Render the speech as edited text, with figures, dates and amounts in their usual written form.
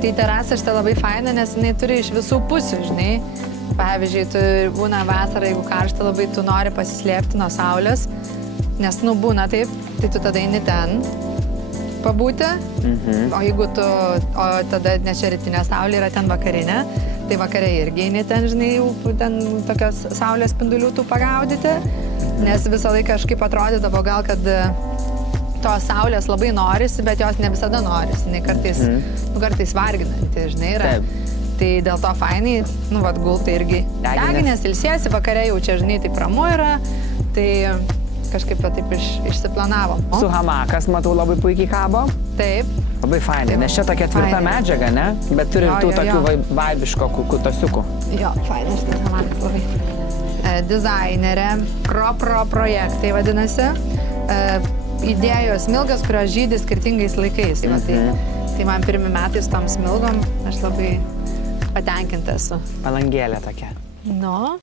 Tai terasa šitą labai faina, nes jinai turi iš visų pusių, žinai. Pavyzdžiui, tu būna vasarą, jeigu karšta labai, tu nori pasislėpti nuo saulės, nes, nu, būna taip, tai tu tada eini ten pabūti, o jeigu tu, o tada, nes čia rytinė saulė yra ten vakarinė, tai vakare irgi eini ten, žinai, jau ten tokios saulės spindulių tų pagaudyti, nes visą laiką kažkaip atrodydavo gal, kad tos saulės labai norisi, bet jos ne visada norisi, jinai kartais, kartais varginanti, žinai, yra. Taip. Tai dėl to fainai, nu, vat, gultai irgi deginės, ilsiesi, vakare jau čia, žinai, taip ramu yra, tai kažkaip taip išsiplanavo. Su hamakas, matau, labai puikiai kabo. Taip. Labai fainai, nes čia tokia tvirta medžiaga, ne? Bet turi tų tokių vaibiško kutosiukų. Jo, fainai šitas hamakas labai. Dizainerė, Pro projektai vadinasi. Idėjos smilgas, kurios žydi skirtingais laikais. Tai man pirmi metai su tom smilgom, aš labai patenkinta esu. Palangėlė tokia. Nu.